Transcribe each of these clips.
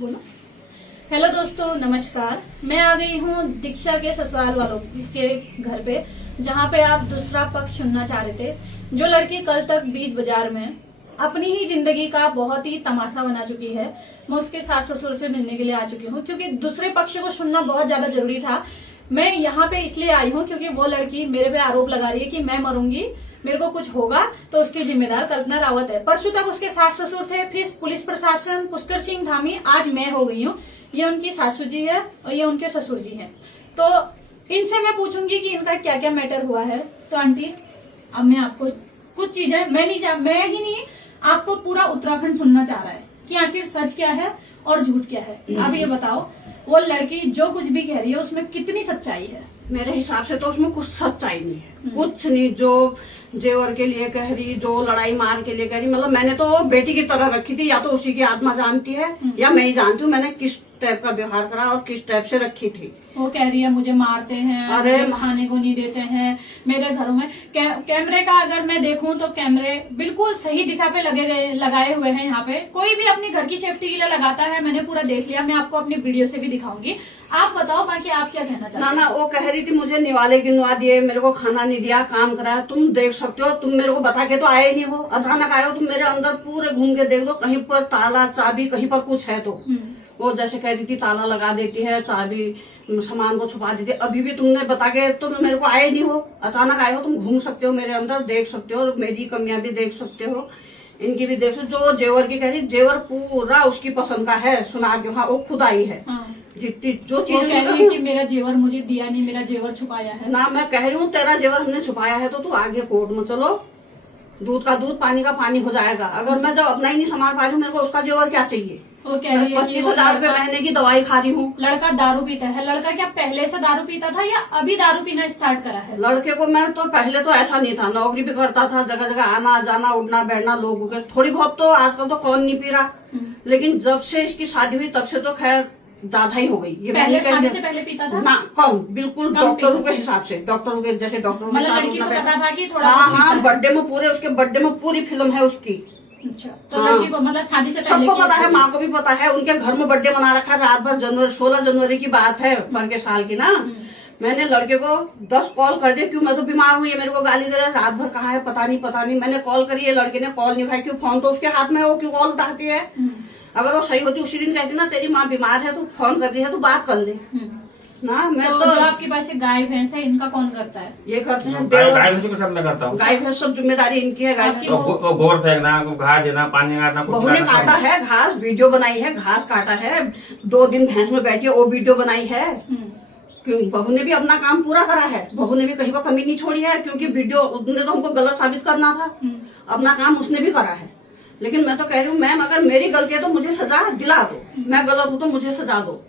बोलो। हेलो दोस्तों, नमस्कार। मैं आ गई हूँ दीक्षा के ससुराल वालों के घर पे, जहाँ पे आप दूसरा पक्ष सुनना चाह रहे थे। जो लड़की कल तक बीच बाजार में अपनी ही जिंदगी का बहुत ही तमाशा बना चुकी है, मैं उसके सास ससुर से मिलने के लिए आ चुकी हूँ, क्योंकि दूसरे पक्ष को सुनना बहुत ज्यादा जरूरी था। मैं यहाँ पे इसलिए आई हूँ क्योंकि वो लड़की मेरे पे आरोप लगा रही है कि मैं मरूंगी, मेरे को कुछ होगा तो उसकी जिम्मेदार कल्पना रावत है। परसों तक उसके सास ससुर थे, फिर पुलिस प्रशासन, पुष्कर सिंह धामी, आज मैं हो गई हूँ। ये उनकी सासू जी है और ये उनके ससुर जी हैं। तो इनसे मैं पूछूंगी कि इनका क्या क्या मैटर हुआ है। तो आंटी, अब मैं आपको कुछ चीजें, मैं ही नहीं, आपको पूरा उत्तराखंड सुनना चाह रहा है कि आखिर सच क्या है और झूठ क्या है। आप ये बताओ, वो लड़की जो कुछ भी कह रही है उसमें कितनी सच्चाई है? मेरे हिसाब से तो उसमें कुछ सच्चाई नहीं है, कुछ नहीं। जो जेवर के लिए कह रही, जो लड़ाई मार के लिए कह रही, मतलब मैंने तो बेटी की तरह रखी थी। या तो उसी की आत्मा जानती है या मैं ही जानती हूँ मैंने किस टाइप का व्यवहार करा और किस टाइप से रखी थी। वो कह रही है मुझे मारते हैं, अरे मुझे खाने को नहीं देते हैं। मेरे घरों में कैमरे का अगर मैं देखूं तो कैमरे बिल्कुल सही दिशा पे लगाए हुए हैं। यहाँ पे कोई भी अपनी घर की सेफ्टी के लिए लगाता है, मैंने पूरा देख लिया। मैं आपको अपनी वीडियो से भी दिखाऊंगी। आप बताओ बाकी आप क्या कहना चाहते हैं? ना, वो कह रही थी मुझे निवाले गिनवा दिए, मेरे को खाना नहीं दिया, काम कराया। तुम देख सकते हो, तुम मेरे को बता के तो आए नहीं हो, अचानक आए हो। तुम मेरे अंदर पूरे घूम के देख दो, कहीं पर ताला चाबी, कहीं पर कुछ है तो। वो जैसे कह रही थी ताला लगा देती है, चाबी सामान को छुपा देती है। अभी भी तुमने बता के तुम मेरे को आए नहीं हो, अचानक आए हो। तुम घूम सकते हो मेरे अंदर, देख सकते हो, मेरी कमियां भी देख सकते हो, इनकी भी देख सकते हो। जो जेवर की कह रही, जेवर पूरा उसकी पसंद का है, सुना दो। हाँ, वो खुद आई है। जितनी जो चीज कह रही है कि मेरा जेवर मुझे दिया नहीं, मेरा जेवर छुपाया है ना। मैं कह रही हूँ तेरा जेवर हमने छुपाया है तो तू आगे कोर्ट में चलो, दूध का दूध, पानी का पानी हो जाएगा। अगर मैं जब अपना ही नहीं संभाल पा रही हूँ, मेरे को उसका जेवर क्या चाहिए? वो कह रही है 25,000 रुपए महीने की दवाई खा रही हूँ। लड़का दारू पीता है। लड़का क्या पहले से दारू पीता था या अभी दारू पीना स्टार्ट करा है? लड़के को मैं तो पहले तो ऐसा नहीं था, नौकरी भी करता था, जगह जगह आना जाना, उठना बैठना, लोगों के थोड़ी बहुत। तो आजकल तो कौन नहीं पी रहा, लेकिन जब से इसकी शादी हुई तब से तो खैर ज्यादा ही हो गई। ये पहले शादी से पहले पीता था ना? कम, बिल्कुल डॉक्टरों के हिसाब से, डॉक्टरों के जैसे डॉक्टरों के मतलब लड़की को पता था कि थोड़ा हाँ, बर्थडे में पूरे, उसके बर्थडे में पूरी फिल्म है उसकी। अच्छा, तो लड़की को मतलब शादी से पहले सबको पता है, माँ को भी पता है। उनके घर में बर्थडे मना रखा है रात भर। 16 जनवरी की बात है, पर के साल की ना। मैंने लड़के को 10 कॉल कर दिया, क्यों मैं तो बीमार हूँ, ये मेरे को गाली दे रहा है, रात भर कहाँ है पता नहीं। मैंने कॉल करी, ये लड़के ने कॉल नहीं उठाई। क्यों? फोन तो उसके हाथ में है, वो क्यों कॉल उठाती है? अगर वो सही होती उसी दिन कहती ना तेरी माँ बीमार है, तू फोन कर रही है, तू बात कर ले ना। मैं तो जो आपके पास गाय भैंस है, इनका कौन करता है? ये करते हैं, गाय भैंस को सब मैं करता हूँ। गाय भैंस सब जिम्मेदारी इनकी है। गाय वो गोबर फेंकना, घास देना, पानी काटना, बहू ने काटा है घास, वीडियो बनाई है, घास काटा है, 2 दिन भैंस में बैठी है, वो वीडियो बनाई है। क्यों? बहू ने भी अपना काम पूरा करा है, बहू ने भी कहीं पर कमी नहीं छोड़ी है, क्योंकि वीडियो उसने तो हमको गलत साबित करना था। अपना काम उसने भी करा है। लेकिन मैं तो कह रही हूँ मैम, अगर मेरी गलती है तो मुझे सजा दिला दो, मैं गलत हूँ तो मुझे सजा दो।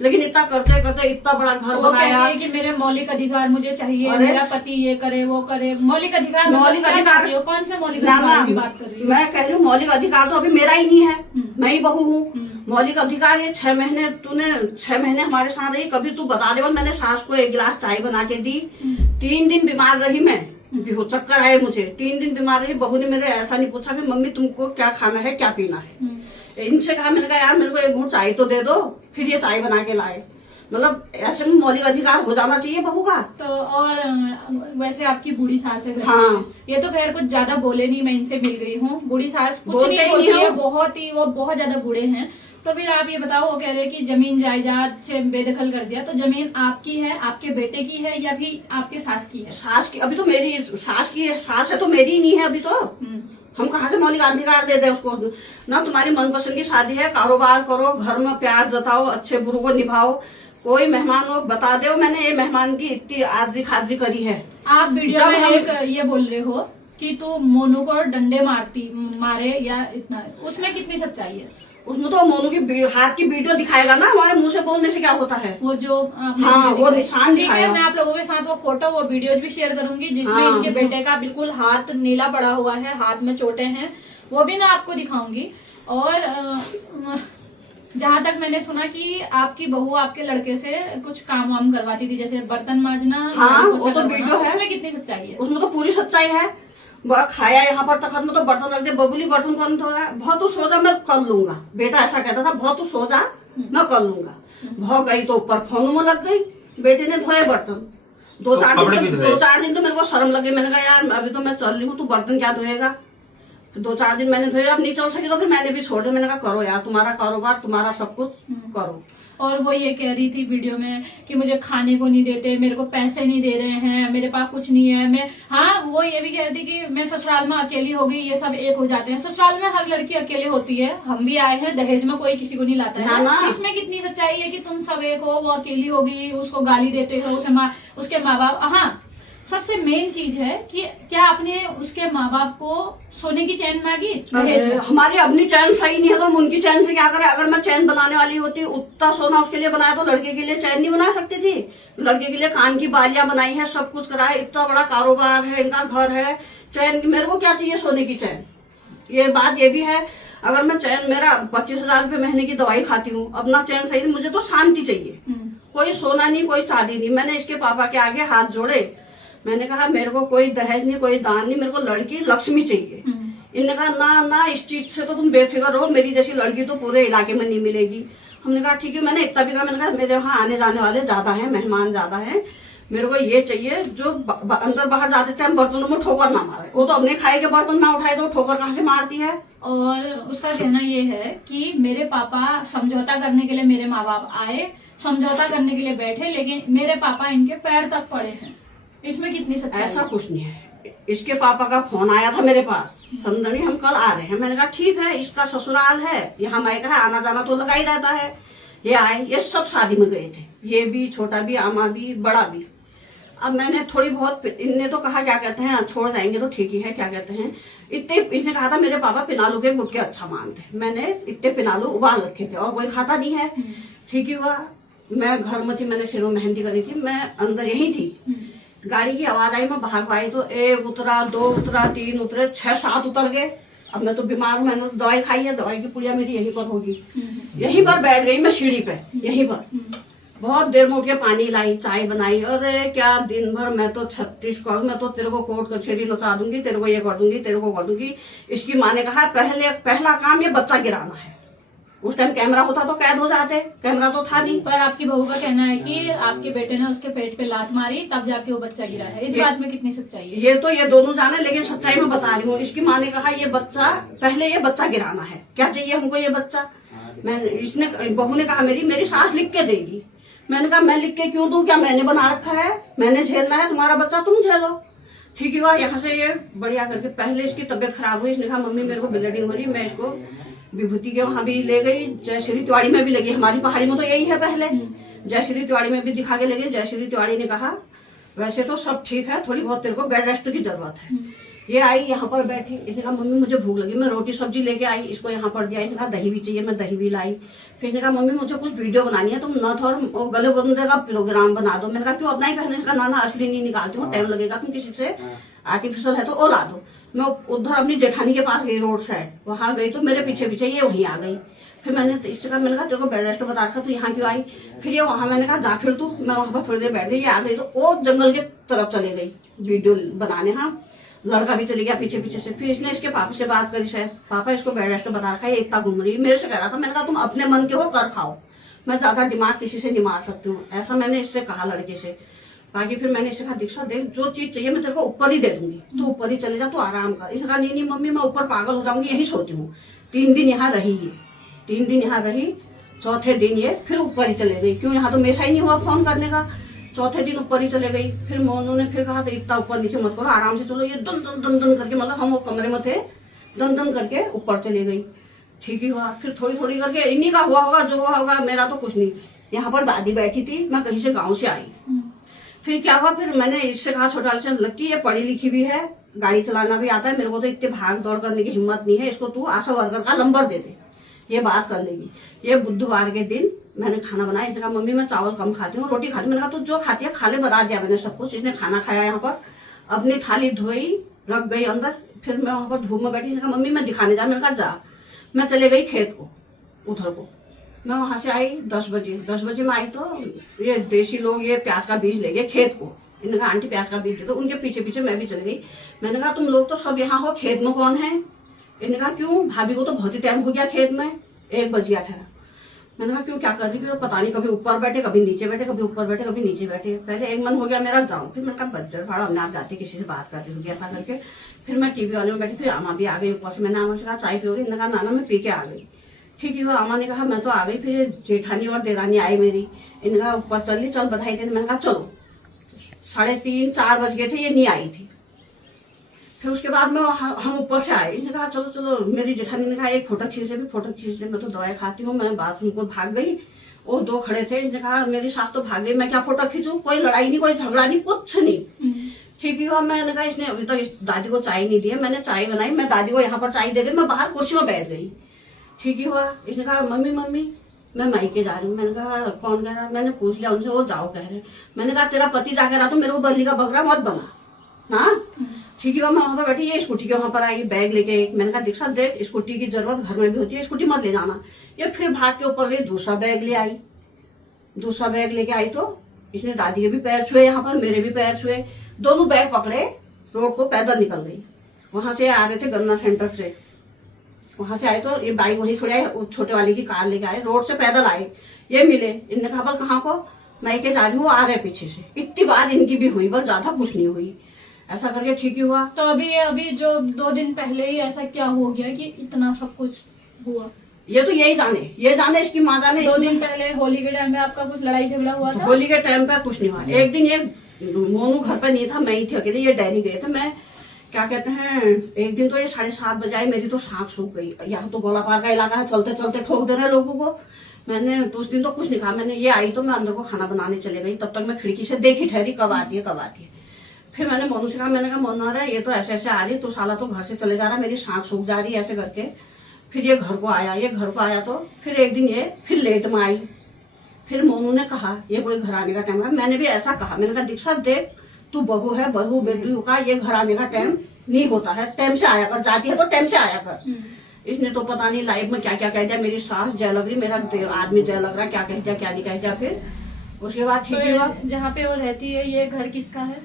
लेकिन इतना करते करते इतना बड़ा घर बनाया कि मेरे मौलिक अधिकार मुझे चाहिए, मेरा पति ये करे वो करे। मौलिक अधिकार, मौलिक अधिकार कौन से मौलिक अधिकार की बात कर रही है? मैं कह रही हूँ मौलिक अधिकार तो अभी मेरा ही नहीं है, मैं ही बहू हूँ। मौलिक अधिकार ये 6 महीने तूने 6 महीने हमारे साथ रही, कभी तू बता दे। मैंने सास को 1 गिलास चाय बना के दी। 3 दिन बीमार रही मैं, चक्कर आए मुझे, 3 दिन बीमार रही। बहू ने मेरे ऐसा नहीं पूछा कि मम्मी तुमको क्या खाना है, क्या पीना है। इनसे कहा, मैंने कहा यार मेरे को 1 घूंट चाय तो दे दो, फिर ये चाय बना के लाए। मतलब ऐसे में मौलिक अधिकार हो जाना चाहिए बहू का। तो और वैसे आपकी बूढ़ी सास है, हाँ, ये तो खैर कुछ ज्यादा बोले नहीं, मैं इनसे मिल गई हूँ। बूढ़ी सास कुछ बोलते नहीं बोलती है, वो बहुत ज्यादा बूढ़े हैं। तो फिर आप ये बताओ, वो कह रहे हैं कि जमीन जायदाद से बेदखल कर दिया, तो जमीन आपकी है, आपके बेटे की है या फिर आपके सास की है? सास की। अभी तो मेरी सास की है, सास है तो मेरी ही नहीं है अभी तो। हम कहाँ से मौलिक अधिकार दे दे उसको? ना तुम्हारी मनपसंद की शादी है, कारोबार करो, घर में प्यार जताओ, अच्छे बुरे को निभाओ। कोई मेहमान हो बता दो, मैंने ये मेहमान की इतनी आदरी खादरी करी है। आप वीडियो में एक ये बोल रहे हो कि तू मोनू को डंडे मारे या इतना, उसमें कितनी सच्चाई है? उसमें तो मोनू की हाथ की वीडियो दिखाएगा ना, हमारे मुंह से बोलने से क्या होता है? वो जो हाँ, वो निशान दिखाएगा। मैं आप लोगों के साथ वो फोटो, वो वीडियोज भी शेयर करूंगी, जिसमें इनके बेटे का बिल्कुल हाथ नीला पड़ा हुआ है, हाथ में चोटें हैं, वो भी मैं आपको दिखाऊंगी। और जहाँ तक मैंने सुना कि आपकी बहू आपके लड़के से कुछ काम वाम करवाती थी, जैसे बर्तन मांजना। हाँ, वो तो वीडियो है। उसमें कितनी सच्चाई है? उसमें तो पूरी सच्चाई है। वह खाया यहाँ पर तक में तो बर्तन रख दे, बबुली बर्तन कौन धोगा, बहुत तू सो जा मैं कर लूंगा। बेटा ऐसा कहता था, बहुत तू सो जा मैं कर लूंगा। भाग गई तो ऊपर फोन में लग गई, बेटे ने धोए बर्तन। दो चार दिन तो मेरे को शर्म लगी, मैंने कहा यार अभी तो मैं चल रही हूँ, तू बर्तन क्या धोएगा। 2-4 दिन मैंने धोए, अब नहीं चल सकी तो फिर मैंने भी छोड़ दिया। मैंने कहा करो यार, तुम्हारा कारोबार, तुम्हारा सब कुछ करो। और वो ये कह रही थी वीडियो में कि मुझे खाने को नहीं देते, मेरे को पैसे नहीं दे रहे हैं, मेरे पास कुछ नहीं है। मैं हाँ, वो ये भी कह रही थी कि मैं ससुराल में अकेली हो गई, ये सब एक हो जाते हैं। ससुराल में हर लड़की अकेले होती है, हम भी आए हैं, दहेज में कोई किसी को नहीं लाता है ना। इसमें कितनी सच्चाई है कि तुम सब एक हो, वो अकेली होगी, उसको गाली देते हो, उसके माँ बाप। हाँ, सबसे मेन चीज है कि क्या आपने उसके माँ बाप को सोने की चैन मांगी दहेज में? हमारी अपनी चैन सही नहीं है तो हम उनकी चैन से क्या करें। अगर मैं चैन बनाने वाली होती, उतना सोना उसके लिए बनाया तो लड़के के लिए चैन नहीं बना सकती थी। लड़के के लिए कान की बालियां बनाई है, सब कुछ कराया, इतना बड़ा कारोबार है, इनका घर है। चैन मेरे को क्या चाहिए सोने की चैन। ये बात ये भी है, अगर मैं चैन, मेरा 25,000 रुपये महीने की दवाई खाती हूँ, अपना चैन सही नहीं, मुझे तो शांति चाहिए। कोई सोना नहीं, कोई चांदी नहीं। मैंने इसके पापा के आगे हाथ जोड़े, मैंने कहा मेरे को कोई दहेज नहीं, कोई दान नहीं, मेरे को लड़की लक्ष्मी चाहिए। इन्होंने कहा ना ना, इस चीज से तो तुम बेफिक्र रहो, मेरी जैसी लड़की तो पूरे इलाके में नहीं मिलेगी। हमने कहा ठीक है। मैंने इतना भी कहा, मैंने कहा मेरे यहाँ आने जाने वाले ज्यादा हैं, मेहमान ज्यादा हैं, मेरे को ये चाहिए जो अंदर बाहर जाते टाइम बर्तनों में ठोकर ना मारे। वो तो अपने खाए के बर्तन ना उठाए तो ठोकर कहाँ से मारती है। और उसका कहना ये है कि मेरे पापा समझौता करने के लिए, मेरे माँ बाप आए समझौता करने के लिए बैठे, लेकिन मेरे पापा इनके पैर तक पड़े हैं। इसमें कितनी सच्चाई? ऐसा कुछ नहीं है। इसके पापा का फोन आया था मेरे पास, समझनी हम कल आ रहे हैं। मैंने कहा ठीक है, इसका ससुराल है, यहाँ मायका है, आना जाना तो लगा ही रहता है। ये आए, ये सब शादी में गए थे, ये भी, छोटा भी, आमा भी, बड़ा भी। अब मैंने थोड़ी बहुत, इनने तो कहा क्या कहते हैं छोड़ जाएंगे तो ठीक ही है, क्या कहते हैं इतने, इसने कहा था मेरे पापा पिनालू के गुटके अच्छा मानते। मैंने इतने पिनालू उबाल रखे थे और कोई खाता नहीं है। ठीक ही हुआ, मैं घर में थी, मैंने सिरों मेहंदी करी थी, मैं अंदर यही थी। गाड़ी की आवाज आई, मैं भाग आई तो 1 उतरा, 2 उतरा, 3 उतरे, 6-7 उतर गए। अब मैं तो बीमार हूँ, मैंने तो दवाई खाई है, दवाई की पुड़िया मेरी यहीं पर होगी। यहीं पर बैठ गई मैं सीढ़ी पे, यहीं पर बहुत देर में उठ के पानी लाई, चाय बनाई। अरे क्या दिन भर मैं तो 36 करूँ, मैं तो तेरे को कोर्ट कचहरी नचा दूंगी, तेरे को ये कर दूंगी, तेरे को कर दूंगी। इसकी माँ ने कहा पहला काम ये बच्चा गिराना है। उस टाइम कैमरा होता तो कैद हो जाते, कैमरा तो था नहीं। पर आपकी बहू का कहना है कि आपके बेटे ने उसके पेट पे लात मारी, तब जाके वो बच्चा गिरा है। इस बात में कितनी सच्चाई है? ये तो ये दोनों जाने, लेकिन सच्चाई में बता रही हूँ। इसकी माँ ने कहा ये बच्चा गिराना है, क्या चाहिए हमको ये बच्चा। इसने, बहू ने कहा मेरी सास लिख के देगी। मैंने कहा मैं लिख के क्यों दूं, क्या मैंने बना रखा है, मैंने झेलना है, तुम्हारा बच्चा तुम झेलो। ठीक ही हुआ, यहाँ से ये बढ़िया करके, पहले इसकी तबीयत खराब हुई, इसने कहा मम्मी मेरे को ब्लीडिंग हो रही, मैं इसको विभूति के वहां भी ले गई, जयश्री तिवारी में भी लगी, हमारी पहाड़ी में तो यही है पहले, जयश्री तिवारी में भी दिखा के लगे। जयश्री तिवारी ने कहा वैसे तो सब ठीक है, थोड़ी बहुत तेरे को बेड रेस्ट की जरूरत है। ये आई यहाँ पर बैठी, इसने कहा मम्मी मुझे भूख लगी, मैं रोटी सब्जी लेके आई, इसको यहाँ पर दिया। इसने कहा दही भी चाहिए, मैं दही भी लाई। फिर इसने कहा मम्मी मुझे कुछ वीडियो बनानी है, तुम नथ और गले बंदे का प्रोग्राम बना दो। मैंने कहा क्यों, अपना ही पहनने का। ना असली नहीं निकालती हूँ, टाइम लगेगा, तुम किसी से आर्टिफिशियल है तो वो ला दो। मैं उधर अपनी जेठानी के पास गई, रोड साइड, वहां गई तो मेरे पीछे पीछे ये वहीं आ गई। फिर मैंने इससे कहा, मैंने कहा तेरे को बेड रेस्ट बता रखा, तू यहाँ क्यों आई। फिर ये वहां, मैंने कहा जा फिर तू। मैं वहां पर थोड़ी देर बैठ गई, ये आ गई तो वो जंगल के तरफ चले गई वीडियो बनाने। हाँ, लड़का भी चले गया पीछे पीछे से। फिर इसने इसके पापा से बात करी, शायद पापा इसको बेड रेस्ट बता रखा है, एकता घूम रही है, मेरे से कह रहा था। मैंने कहा तुम अपने मन के हो, कर खाओ, मैं ज्यादा दिमाग किसी से नहीं मार सकती हूँ, ऐसा मैंने इससे कहा लड़के से। बाकी फिर मैंने इससे कहा दीक्षा देख, जो चीज चाहिए मैं तेरे को ऊपर ही दे दूंगी, तू ऊपर ही चले जा, तू आराम कर। इसने कहा नहीं मम्मी मैं ऊपर पागल हो जाऊंगी, यही सोती हूँ। 3 दिन यहाँ रही ये, 3 दिन यहाँ रही, चौथे दिन ये फिर ऊपर ही चले गई। क्यों, यहाँ तो मेशा ही नहीं हुआ फोन करने का। चौथे दिन ऊपर ही चले गई। फिर मोनू ने फिर कहा तो इतना ऊपर नीचे मत करो, आराम से चलो। ये दन दन दन दन करके, मतलब हम वो कमरे में थे, दन दन करके ऊपर चली गई। ठीक ही हुआ, फिर थोड़ी थोड़ी करके इन्हीं का हुआ होगा, जो हुआ होगा, मेरा तो कुछ नहीं। यहाँ पर दादी बैठी थी, मैं कहीं से गाँव से आई। फिर क्या हुआ, फिर मैंने इससे कहा छोटा से, लक्की ये पढ़ी लिखी भी है, गाड़ी चलाना भी आता है, मेरे को तो इतने भाग दौड़ करने की हिम्मत नहीं है, इसको तू आशा वर्कर का नंबर दे दे, ये बात कर लेगी। ये बुधवार के दिन मैंने खाना बनाया। इसने कहा मम्मी मैं चावल कम खाती हूँ, रोटी खाती। मैंने कहा तू जो खाती है खा ले, बता दिया मैंने सब कुछ। इसने खाना खाया, यहाँ पर अपनी थाली धोई, रख गई अंदर। फिर मैं वहां पर धूप में बैठी, इसने कहा मम्मी मैं दिखाने जा। मैंने कहा जा। मैं चले गई खेत को, उधर को। मैं वहां से आई 10 बजे में आई तो ये देसी लोग ये प्याज का बीज ले गए खेत को। इन्होंने कहा आंटी प्याज का बीज दे दो। उनके पीछे पीछे मैं भी चली गई। मैंने कहा तुम लोग तो सब यहाँ हो, खेत में कौन है? इन्होंने कहा क्यों, भाभी को तो बहुत ही टाइम हो गया खेत में, 1 बज गया था। मैंने कहा क्यों, क्या कर रही? फिर पता नहीं, कभी ऊपर बैठे कभी नीचे बैठे, कभी ऊपर बैठे कभी नीचे बैठे। पहले एक मन हो गया मेरा जाऊं, फिर मैंने कहा बज्जर भाड़ा हमने आप जाती किसी से बात करती होगी ऐसा करके। फिर मैं टीवी वाले में बैठी, फिर अम्मा भी आ गई ऊपर से। मैंने अम्मा से कहा चाय पियोगी? मैंने कहा नाना मैं पी के आ गई। ठीक है, वो अम्मा ने कहा मैं तो आ गई। फिर जेठानी और देरानी आई मेरी, इनका ऊपर चल चल बधाई देने। मैंने कहा चलो। 3:30-4 बज गए थे, ये नहीं आई थी। फिर उसके बाद में हम ऊपर से आए। इसने कहा चलो चलो, मेरी जेठानी ने कहा एक फोटो खींच दे। भी फोटो खींच दे, मैं तो दवाई खाती हूँ। मैं बाथरूम को भाग गई, वो 2 खड़े थे। इसने कहा मेरी सास तो भाग गई, मैं क्या फोटो खींचूं? कोई लड़ाई नहीं, कोई झगड़ा नहीं, कुछ नहीं। ठीक है, मैंने कहा इसने अभी तक इस दादी को चाय नहीं दी है। मैंने चाय बनाई, मैं दादी को यहाँ पर चाय दे गई, मैं बाहर कुर्सी में बैठ गई। ठीक हुआ। इसने कहा मम्मी मैं मायके जा रही हूँ। मैंने कहा कौन कह रहा? मैंने पूछ लिया उनसे, वो जाओ कह रहे। मैंने कहा तेरा पति जाकर रहा तो मेरे को बल्ली का बकरा मत बना ना। ठीक है, मैं वहां पर बैठी, ये स्कूटी के वहां पर आई बैग लेके। मैंने कहा दीक्षा देख, स्कूटी की जरूरत घर में भी होती है, स्कूटी मत ले जाना। ये फिर भाग के ऊपर गई, दूसरा बैग ले आई। दूसरा बैग लेके आई तो इसने दादी के भी पैर छुए, यहाँ पर मेरे भी पैर छुए। दोनों बैग पकड़े, रोड को पैदल निकल गई। वहां से आ रहे थे गन्ना सेंटर से, वहां से आए तो ये बाइक वहीं छोड़े, छोटे वाली की कार लेके आए, रोड से पैदल आए। ये मिले, इनने कहा बल कहाँ को? मैं के जा रही हूँ, आ रहे पीछे से। इतनी बात इनकी भी हुई, बस ज्यादा कुछ नहीं हुई। ऐसा करके ठीक ही हुआ। तो अभी जो 2 दिन पहले ही ऐसा क्या हो गया कि इतना सब कुछ हुआ? ये तो ये जाने इसकी माँ जाने। 2 दिन पहले होली के टाइम में आपका कुछ लड़ाई झगड़ा हुआ था? होली के टाइम पे कुछ नहीं हुआ। एक दिन ये मोनू घर पे नहीं था, मैं ही थी अकेले। ये डैनी गए थे। मैं क्या कहते हैं, एक दिन तो ये 7:30 बजे आई, मेरी तो सांख सूख गई। यहाँ तो गोला पार का इलाका है, चलते चलते ठोक दे रहे लोगों को। मैंने तो उस दिन तो कुछ नहीं कहा। मैंने ये आई तो मैं अंदर को खाना बनाने चले गई। तब तक मैं खिड़की से देखी ठहरी, कब आती है। फिर मैंने मोनू से कहा, मैंने कहा मोनू रहा ये तो ऐसे ऐसे आ रही, तो साला तो घर से चले जा रहा, मेरी सांख सूख जा रही है ऐसे करके। फिर ये घर को आया तो फिर एक दिन ये फिर लेट में आई। फिर मोनू ने कहा ये कोई घर आने का टाइम है। मैंने भी ऐसा कहा, मैंने कहा दीक्षा देख, तू बहू है, बहू बेटी का ये घर आने का टाइम नहीं होता है, टाइम से आया कर, जाती है तो टाइम से आया कर। इसने तो पता नहीं लाइफ में क्या क्या कह दिया। मेरी सास जय लग रही, मेरा आदमी जय लग रहा, क्या कह दिया क्या नहीं कह दिया। फिर उसके बाद ठीक हुआ। जहाँ पे वो रहती है, ये घर किसका है?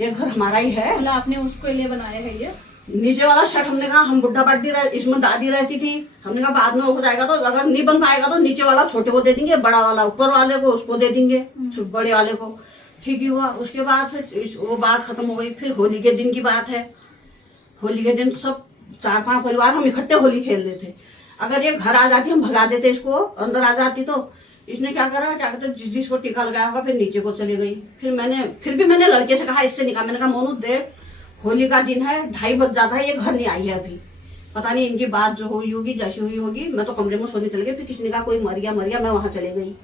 ये घर हमारा ही है। मतलब आपने उसको लिए बनाया है ये? नीचे वाला शर्ट हमने कहा हम बुढ़ा बड्डी इसमें दादी रहती थी। हमने कहा बाद में हो जाएगा तो अगर नहीं बन पाएगा तो नीचे वाला छोटे को दे देंगे, बड़ा वाला ऊपर वाले को उसको दे देंगे, बड़े वाले को। ठीक ही हुआ। उसके बाद फिर वो बात खत्म हो गई। फिर होली के दिन की बात है। होली के दिन सब 4-5 परिवार हम इकट्ठे होली खेल रहे थे। अगर ये घर आ जाती हम भगा देते इसको, अंदर आ जाती तो इसने क्या करा, क्या कहते जिसको टीका लगाया होगा फिर नीचे को चली गई। फिर भी मैंने लड़के से कहा, इससे निकाल। मैंने कहा मोनू देख, होली का दिन है, 2:30 बज जाता है, ये घर नहीं आई है अभी। पता नहीं इनकी बात जो हुई होगी, जैसी हुई होगी। मैं तो कमरे में सोने चले गई। फिर किसी ने कहा कोई मर गया, मैं वहां चले गई।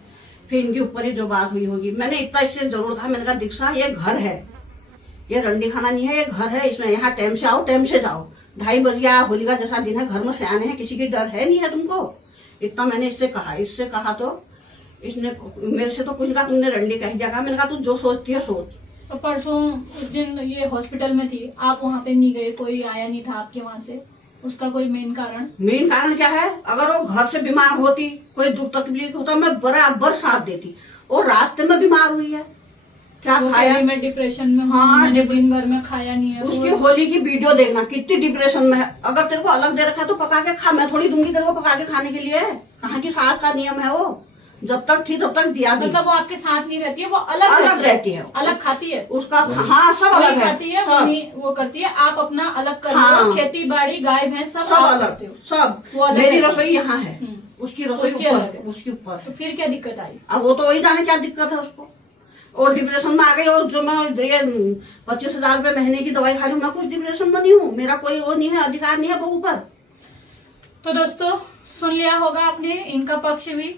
फिर इनके ऊपर ही जो बात हुई होगी। मैंने इतना इससे जरूर कहा, मैंने कहा दीक्षा ये घर है, ये रंडी खाना नहीं है, ये घर है। इसमें यहाँ टाइम से आओ, टाइम से जाओ। 2:30 बज गया, होली का जैसा दिन है, घर में सयाने हैं, किसी की डर है नहीं है तुमको। इतना मैंने इससे कहा तो इसने मेरे से तो कुछ कहा, तुमने रंडी कह दिया। कहा मैंने कहा तू जो सोचती है सोच। तो परसों उस दिन ये हॉस्पिटल में थी, आप वहाँ पे नहीं गए, कोई आया नहीं था आपके वहाँ से, उसका कोई मेन कारण क्या है? अगर वो घर से बीमार होती, कोई दुख तकलीफ होता, मैं बराबर साथ देती। और रास्ते में बीमार हुई है, क्या खाया? मैं डिप्रेशन में। हाँ, मैंने दिन भर में खाया नहीं है। उसकी होली की वीडियो देखना, कितनी डिप्रेशन में है। अगर तेरे को अलग दे रखा है तो पका के खा, मैं थोड़ी दूंगी तेरे को पका के खाने के लिए। कहाँ की सास का नियम है वो, जब तक थी तब तक दिया भी। मतलब वो आपके साथ नहीं रहती है, वो अलग रहती है, अलग खाती है उसका। हाँ, सब अलग है, खाती है, वो करती है। आप अपना अलग कर हाँ, हो, खेती बाड़ी गाय भैंस सब अलग, सब। मेरी रसोई यहाँ है, उसकी रसोई उसके ऊपर। तो फिर क्या दिक्कत आई? अब वो तो वही जाने क्या दिक्कत है उसको। और डिप्रेशन में आ गई। और जो मैं 25,000 रुपए महीने की दवाई खा रही हूँ, मैं कुछ डिप्रेशन में नहीं हूँ। मेरा कोई वो नहीं है, अधिकार नहीं है बहू पर। तो दोस्तों सुन लिया होगा आपने इनका पक्ष भी।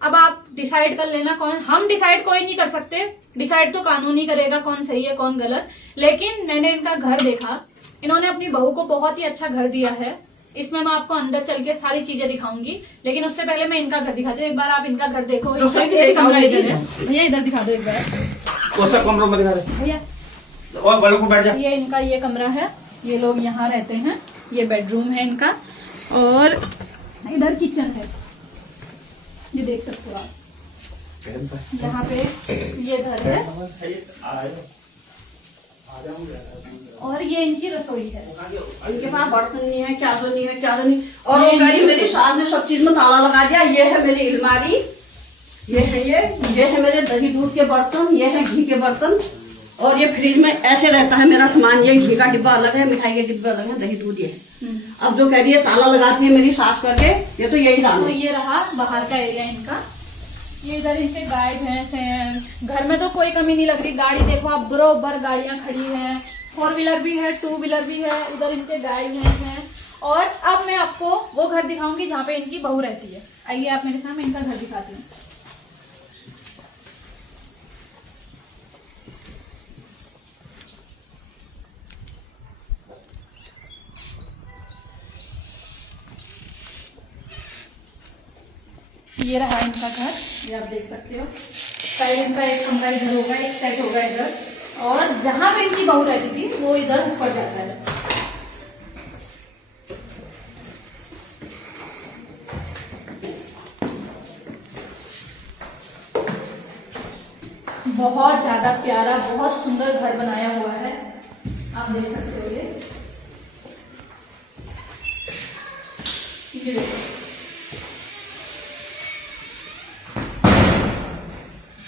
अब आप डिसाइड कर लेना कौन। हम डिसाइड कोई नहीं कर सकते, डिसाइड तो कानून ही करेगा कौन सही है कौन गलत। लेकिन मैंने इनका घर देखा, इन्होंने अपनी बहू को बहुत ही अच्छा घर दिया है। इसमें मैं आपको अंदर चल के सारी चीजें दिखाऊंगी, लेकिन उससे पहले मैं इनका घर दिखाती हूँ। एक बार आप इनका घर देखो। कमरा इधर है भैया, इधर दिखा दो एक बार। कमरों में दिखा दे भैया, और बड़ों को बैठ जा। ये इनका ये कमरा है, ये लोग यहाँ रहते हैं। ये बेडरूम है इनका, और इधर किचन है। ये देख सकते हो आप, यहाँ पे ये घर है और ये इनकी रसोई है। इनके पास बर्तन नहीं है, क्या तो नहीं है, क्या तो नहीं। और वो कह रही मेरी सास ने सब चीज में ताला लगा दिया। ये है मेरी अलमारी, ये है मेरे दही दूध के बर्तन, ये है घी के बर्तन। और ये फ्रिज में ऐसे रहता है मेरा सामान। ये घी का डिब्बा अलग है, मिठाई के डिब्बे अलग है, दही दूध ये है। अब जो कह रही है ताला लगाती है मेरी सास करके, ये तो यही जान। तो ये रहा बाहर का एरिया इनका। ये इधर इनके गाय भैंस हैं। घर में तो कोई कमी नहीं लग रही। गाड़ी देखो आप, बरोबर गाड़ियां खड़ी हैं, 4 व्हीलर भी है, 2 व्हीलर भी है। इधर इनके गाय भैंस हैं। और अब मैं आपको वो घर दिखाऊंगी जहाँ पे इनकी बहू रहती है। आइए आप मेरे सामने, इनका घर दिखाती हूँ। ये रहा इनका घर, ये आप देख सकते हो। पहले इनका एक कमरा इधर होगा, एक सेट होगा इधर, और जहां पे इनकी बहू रहती थी वो इधर ऊपर जाता है। बहुत ज्यादा प्यारा, बहुत सुंदर घर बनाया हुआ है, आप देख सकते हो। ये देखो,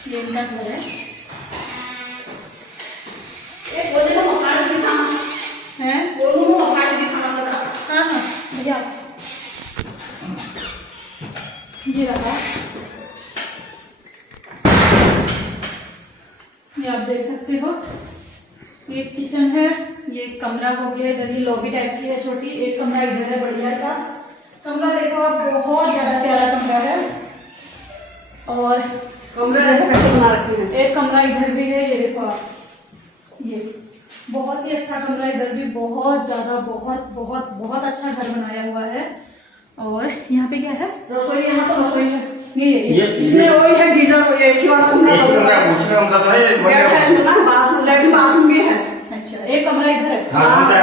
ये इनका घर है। हाँ हाँ भैया, ये रहा, ये आप देख सकते हो। ये किचन है, ये एक कमरा हो गया। इधर ये लॉबी टाइप की है छोटी। एक कमरा इधर है बढ़िया सा कमरा, देखो आप, बहुत ज्यादा प्यारा कमरा है। और कमरे बना रखे हैं। एक कमरा इधर भी है, ये देखो आप, ये बहुत ही अच्छा कमरा। इधर भी बहुत ज्यादा, बहुत बहुत बहुत अच्छा घर बनाया हुआ है। और यहाँ पे क्या है? रसोई। यहाँ तो रसोई है। ये इसमें वही है गीजर, एसी वाला कमरा है। बेड है इसमें ना, बाथरूम, लेट्रिन बाथरूम भी है। अच्छा, एक कमरा इधर है।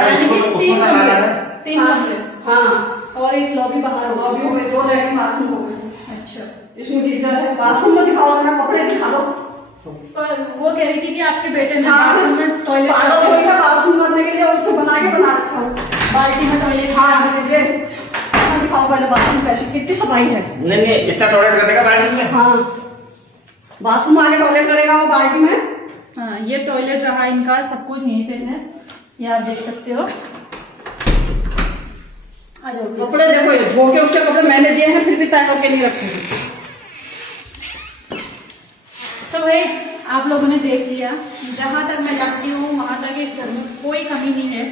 यानी कि 3 कमरे, 3 कमरे। हाँ, और एक लॉबी बाहर होगा। लॉबी में 2 लेट्रिन बाथरूम हो गए। अच्छा, इसमें गीजर है। बाथरूम में दिखाओ ना, कपड़े दिखा दो। पर वो कह रही थी कि आपके बेटे ने हाँ, बाथरूम में टॉयलेट, बाथरूम करने के लिए उसको बना रखा हूँ। बाल्टी में टॉयलेट। हाँ, ये दिखाओ पहले बाथरूम कैसे, कितनी सफाई है। नहीं, इतना टॉयलेट करेगा बाल्टी में। हाँ, बाथरूम आगे टॉयलेट करेगा वो बाल्टी में। हाँ, ये टॉयलेट रहा इनका, सब कुछ यहीं पे है, ये आप देख सकते हो। आ जाओ। कपड़े देखो, ये धो के उसके कपड़े मैंने दिए हैं, फिर भी तय करके नहीं रखे। तो भाई आप लोगों ने देख लिया, जहां तक मैं जानती हूँ वहां तक इस घर में कोई कमी नहीं है।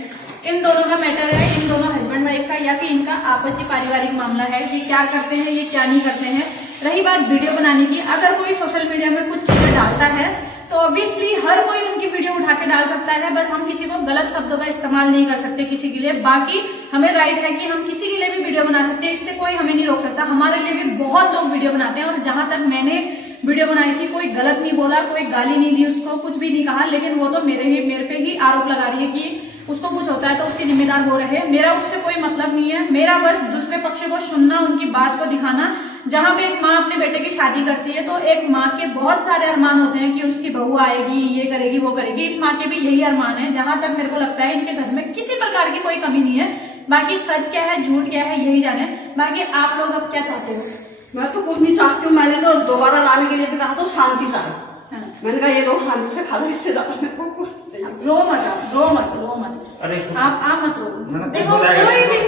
इन दोनों का मैटर है, इन दोनों हस्बैंड वाइफ का, या फिर इनका आपसी पारिवारिक मामला है। ये क्या करते हैं, ये क्या नहीं करते हैं। रही बात वीडियो बनाने की, अगर कोई सोशल मीडिया में कुछ चीजें डालता है तो ऑब्वियसली हर कोई उनकी वीडियो उठा के डाल सकता है। बस हम किसी को गलत शब्दों का इस्तेमाल नहीं कर सकते किसी के लिए। बाकी हमें राइट है कि हम किसी के लिए भी वीडियो बना सकते हैं, इससे कोई हमें नहीं रोक सकता। हमारे लिए भी बहुत लोग वीडियो बनाते हैं, और जहां तक मैंने वीडियो बनाई थी कोई गलत नहीं बोला, कोई गाली नहीं दी उसको, कुछ भी नहीं कहा। लेकिन वो तो मेरे पे ही आरोप लगा रही है कि उसको कुछ होता है तो उसके जिम्मेदार वो रहे। मेरा उससे कोई मतलब नहीं है। मेरा बस दूसरे पक्ष को सुनना, उनकी बात को दिखाना। जहां पे एक माँ अपने बेटे की शादी करती है तो एक माँ के बहुत सारे अरमान होते हैं कि उसकी बहू आएगी, ये करेगी, वो करेगी। इस माँ के भी यही अरमान है। जहां तक मेरे को लगता है इनके घर में किसी प्रकार की कोई कमी नहीं है। बाकी सच क्या है, झूठ क्या है, यही जाने। बाकी आप लोग अब क्या चाहते हो? मैं तो कुछ नहीं चाहती हूँ। मैंने तो दोबारा लाने के लिए भी कहा तो शांति से आए। मैंने कहा ये लोग शांति से खा लो, इससे ज्यादा मेरे को कुछ चाहिए। रो मत, रो मत, रो मत। अरे आप मत रो। देखो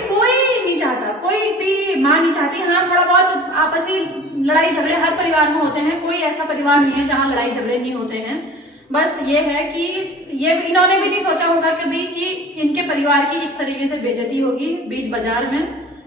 कोई नहीं चाहता, कोई भी माँ नहीं चाहती। हाँ, थोड़ा बहुत आपसी लड़ाई झगड़े हर परिवार में होते हैं। कोई ऐसा परिवार नहीं है जहाँ लड़ाई झगड़े नहीं होते हैं। बस ये है कि ये इन्होंने भी नहीं सोचा होगा कभी कि इनके परिवार की इस तरीके से बेइज्जती होगी बीच बाजार में,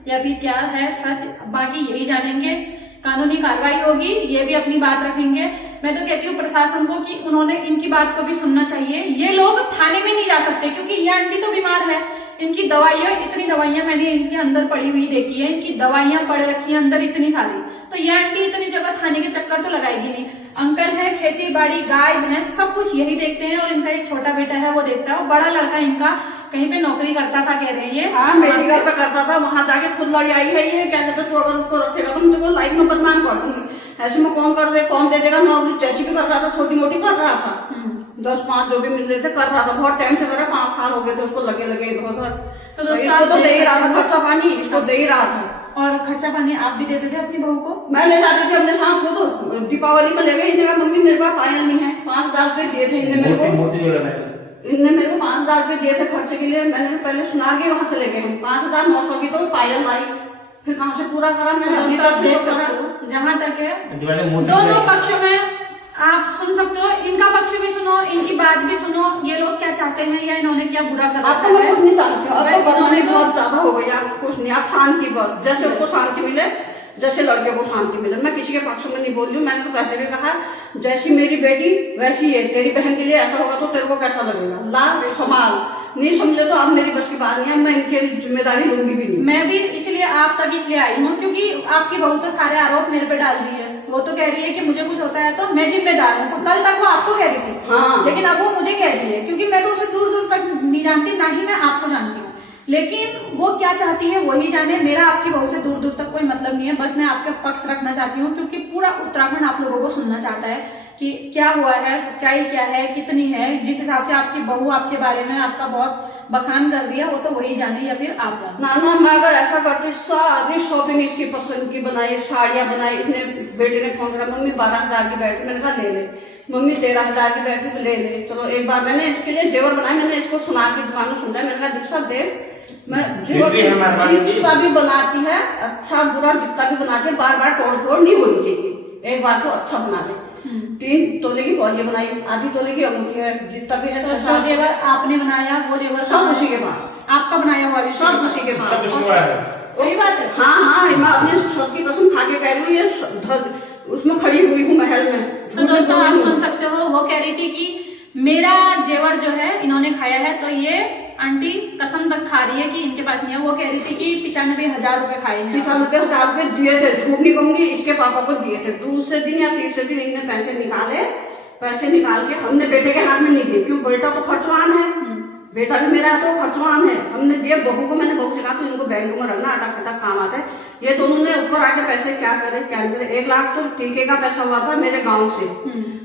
या फिर क्या है सच। बाकी यही जानेंगे, कानूनी कार्रवाई होगी, ये भी अपनी बात रखेंगे। मैं तो कहती हूँ प्रशासन को कि उन्होंने इनकी बात को भी सुनना चाहिए। ये लोग थाने में नहीं जा सकते क्योंकि ये आंटी तो बीमार है। इनकी दवाइयां, इतनी दवाइयां मैंने इनके अंदर पड़ी हुई देखी है। इनकी दवाइयां पड़ रखी है अंदर इतनी सारी, तो ये आंटी इतनी जगह थाने के चक्कर तो लगाएगी नहीं। अंकल है, खेती बाड़ी, गाय भैंस सब कुछ यही देखते हैं, और इनका एक छोटा बेटा है वो देखता है। बड़ा लड़का इनका कहीं पे नौकरी करता था कह रहे हैं ये। हाँ, मेडिकल पे करता था, वहां जाके खुद लड़ी आई है। ये क्या कहते, तू अगर उसको रखेगा तो मैं तेरे को लाइफ में बदनाम कर दूंगी। ऐसे में कौन कर दे, कौन दे देगा। नौकरी जैसी भी कर रहा था, छोटी मोटी कर रहा था, 10-5 जो भी मिल रहे थे कर रहा था। बहुत टाइम से कर रहा, 5 साल हो गए थे उसको लगे इधर। तो दोस्तों इसको तो दे ही रहा था खर्चा पानी, इसको दे ही रहा था। और खर्चा पानी आप भी देते थे अपनी बहू को? मैं ले जाती थी अपने साथ को। तो दीपावली में ले गई, इसने कहा मम्मी मेरे पास पायल नहीं है। 5,000 रुपए दिए थे इनने मेरे को। मोती जो लगाए इनने मेरे को 5,000 रुपए दिए थे खर्चे के लिए। मैंने पहले सुना के वहाँ चले गए हम। 5,900 की तो पायल लाई, फिर कहाँ से पूरा करा मैंने अपनी तरफ से करा। जहाँ तक है मोती दोनों पक्षों में आप सुन सकते हो, इनका पक्ष भी सुनो, इनकी बात भी सुनो। ये लोग क्या चाहते हैं या इन्होंने क्या बुरा कर आपको रखा मैं है। कुछ नहीं चाहती हूँ, आपको बनाने बहुत ज्यादा हो गई। आप कुछ नहीं, आप शांति, बस जैसे उसको शांति मिले, जैसे लड़के को शांति मिले। मैं किसी के पक्ष में नहीं बोल रही हूँ। मैंने तो पहले भी कहा, जैसी मेरी बेटी वैसी है। तेरी बहन के लिए ऐसा होगा तो तेरे को कैसा लगेगा। ला संभाल, नहीं समझे तो अब मेरी बस की बात नहीं है। मैं इनकी जिम्मेदारी लूंगी भी नहीं। मैं भी इसलिए आप तक इसलिए आई हूँ क्योंकि आपकी बहू तो सारे आरोप मेरे पे डाल दी है। वो तो कह रही है कि मुझे कुछ होता है तो मैं जिम्मेदार हूँ। कल तक वो आपको कह रही थी, हाँ। लेकिन अब वो मुझे कह रही है क्योंकि मैं तो उसे दूर दूर तक नहीं जानती, ना ही मैं आपको जानती हूँ। लेकिन वो क्या चाहती है वही जाने। मेरा आपकी बहू से दूर दूर तक कोई मतलब नहीं है। बस मैं आपके पक्ष रखना चाहती हूँ क्योंकि पूरा उत्तराखंड आप लोगों को सुनना चाहता है कि क्या हुआ है, सच्चाई क्या है, कितनी है। जिस हिसाब से आपकी बहू आपके बारे में आपका बहुत बखान कर दिया, वो तो वही जाने या फिर आप जाने। ना मैं अगर ऐसा करती, सारी शॉपिंग इसकी पसंद की बनाई, साड़ियां बनाई। इसने बेटे ने फोन करा, मम्मी 12,000 की बैटरी। मैंने कहा ले ले। मम्मी 13,000 की बैटरी ले ले। चलो एक बार मैंने इसके लिए जेवर बनाए। मैंने इसको सुनार की दुकान में सुना। मैंने कहा दीक्षा देख, मैं जेवर जितना भी बनाती है, अच्छा बुरा जितना भी बनाती है, बार बार तोड़ फोड़ नहीं होनी चाहिए। एक बार तो अच्छा बना ले। 3 तोले की बॉलियां बनाई, आधी तोले की अंगूठी है, जितना भी है। तो जो जेवर आपने बनाया वो जेवर सब उसी के पास, आपका बनाया हुआ भी सब उसी के पास। सही बात है। हाँ, मैं अपने सब की कसम खा के कह रही हूँ, ये उसमें खड़ी हुई हूँ महल में। तो दोस्तों आप सुन सकते हो, वो कह रही थी कि मेरा जेवर जो है इन्होंने खाया है, तो ये आंटी कसम तक खा रही है कि इनके पास नहीं है। वो कह रही थी कि 95,000 रुपए खाए हैं। 95,000 रुपए दिए थे, झूठ नहीं कहूंगी, इसके पापा को दिए थे। दूसरे दिन या तीसरे दिन इनने पैसे निकाले। पैसे निकाल के हमने बेटे के हाथ में नहीं दिए, क्यों, बेटा तो खर्चवान है, बेटा भी मेरा है तो खर्चवान है। हमने दिए बहू को। मैंने बहू से कहा तो इनको बैंकों में रखना, आटा खटा काम आता है। ये दोनों ने ऊपर आके पैसे क्या करे क्या नहीं करे। 1 लाख तो टीके का पैसा हुआ था मेरे गांव से,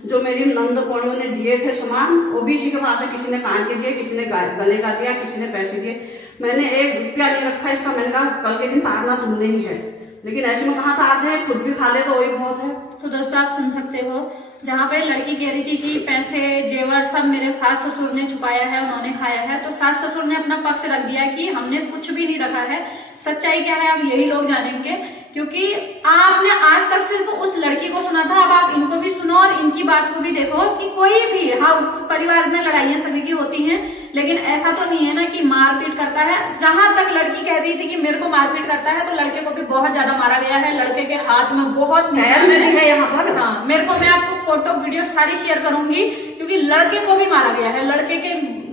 जो मेरी नंद पौड़ियों ने दिए थे सामान, वो भी इसी के पास है। किसी ने कान के दिए, किसी ने गले का दिया, किसी ने पैसे दिए। मैंने 1 रुपया नहीं रखा इसका। मैंने कहा कल के दिन तारना तुमने ही है, लेकिन ऐसे में कहा तारते हैं, खुद भी खा ले तो वही बहुत है। तो दोस्तों आप सुन सकते हो, जहाँ पे लड़की कह रही थी कि पैसे जेवर सब मेरे सास ससुर ने छुपाया है, उन्होंने खाया है, तो सास ससुर ने अपना पक्ष रख दिया कि हमने कुछ भी नहीं रखा है। सच्चाई क्या है अब यही लोग जानेंगे, क्योंकि आपने आज तक सिर्फ उस लड़की को सुना था। अब आप इनको भी सुनो और इनकी बात को भी देखो कि कोई भी, हाँ परिवार में लड़ाइयां सभी की होती हैं, लेकिन ऐसा तो नहीं है ना कि मारपीट करता है। जहां तक लड़की कह रही थी कि मेरे को मारपीट करता है, तो लड़के को भी बहुत ज्यादा मारा गया है। लड़के के हाथ में बहुत निशान है यहाँ पर। हाँ, मेरे को, मैं आपको फोटो वीडियो सारी शेयर करूंगी, क्योंकि लड़के को भी मारा गया है। लड़के के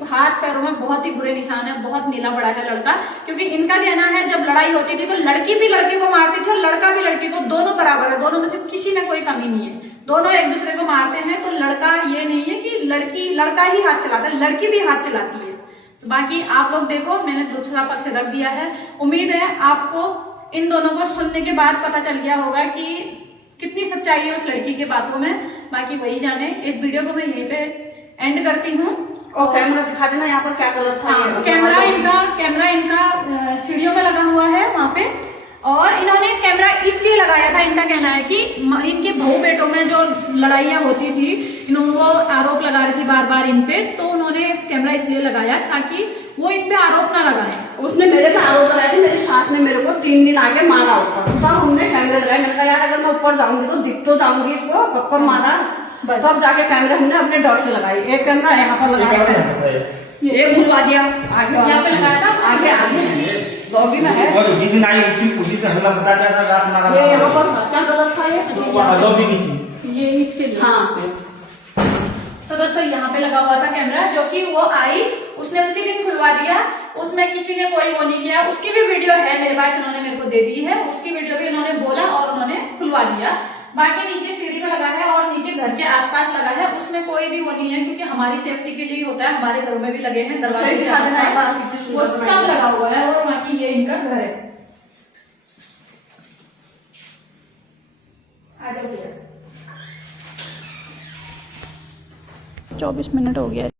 हाथ पैरों में बहुत ही बुरे निशान है, बहुत नीला पड़ा है लड़का। क्योंकि इनका कहना है जब लड़ाई होती थी तो लड़की भी लड़के को मारती थी और लड़का भी लड़की को, दोनों बराबर है, दोनों में से किसी में कोई कमी नहीं है, दोनों एक दूसरे को मारते हैं। तो लड़का ये नहीं है कि लड़का ही हाथ चलाता है, लड़की भी हाथ चलाती है। तो बाकी आप लोग देखो, मैंने दूसरा पक्ष रख दिया है। उम्मीद है आपको इन दोनों को सुनने के बाद पता चल गया होगा कि कितनी सच्चाई है उस लड़की के बातों में। बाकी वही जाने। इस वीडियो को मैं यहीं पे एंड करती हूँ। और कैमरा दिखा देना यहाँ पर क्या कलर था। हाँ, कैमरा इनका सीढ़ियों में लगा हुआ है वहां पे, और इन्होंने कैमरा इसलिए लगाया था, इनका कहना है कि इनके बहू बेटों में जो लड़ाइयाँ होती थी, इन्होंने वो आरोप लगा रही थी बार बार इन पे, तो उन्होंने कैमरा इसलिए लगाया ताकि वो इन पे आरोप ना लगाए। उसने मेरे पे आरोप लगाया था, मेरी सास ने मेरे को 3 दिन आगे मारा होता, तब हमने कैमरे लगाए। मैंने कहा यार अगर मैं ऊपर जाऊंगी तो दिख तो जाऊंगी इसको, कब मारा, तब जाके कैमरे हमने अपने डर से लगाई। एक कैमरा यहाँ पर लगाया, ये खुलवा दिया, आगे यहाँ पे लगाया था, आगे लॉबी में है। और जिस दिन आई उसी दिन हमला बता दिया था, रात मारा ये यहाँ पर क्या गलत था ये लॉबी की थी ये इसके लिए। हाँ। तो दोस्तों यहाँ पे लगा हुआ था कैमरा, जो कि वो आई, उसने उसी दिन खुलवा दिया, उसमें किसी ने कोई वो नहीं किया। उसकी भी वीडियो है मेरे पास, इन्होंने मेरे को दे दी है, उसकी वीडियो भी इन्होंने बोला और उन्होंने खुलवा दिया। बाकी नीचे सीढ़ी में लगा है और नीचे घर के आसपास लगा है, उसमें कोई भी वो नहीं है, क्योंकि हमारी सेफ्टी के लिए होता है। हमारे घरों में भी लगे हैं दरवाजे के आसपास, वो सब लगा हुआ है। और बाकी ये इनका घर है। आ जाओ। 24 मिनट हो गया है।